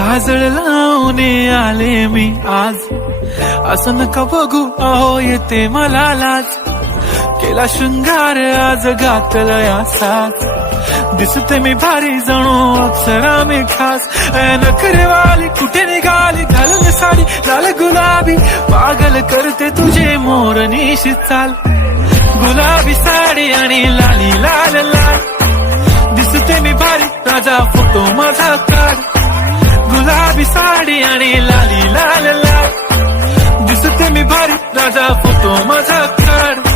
काजळ लावून आले मी आज, असं नका बघू अहो येते मला लाज. केला शृंगार आज घातला असाच, दिसते मी भारी जणू अप्सरा मी खास. नखरेवाली कुठे निघाली घालून साडी लाल गुलाबी, पागल करते तुझे मोरनीशी चाल. गुलाबी साडी आणि लाली लाल लाल, दिसते मी भारी राजा फोटो माझा काढ. गुलाबी साडी आणि लाली लाल लाल, दिसते मी भारी राजा फोटो माझा काढ.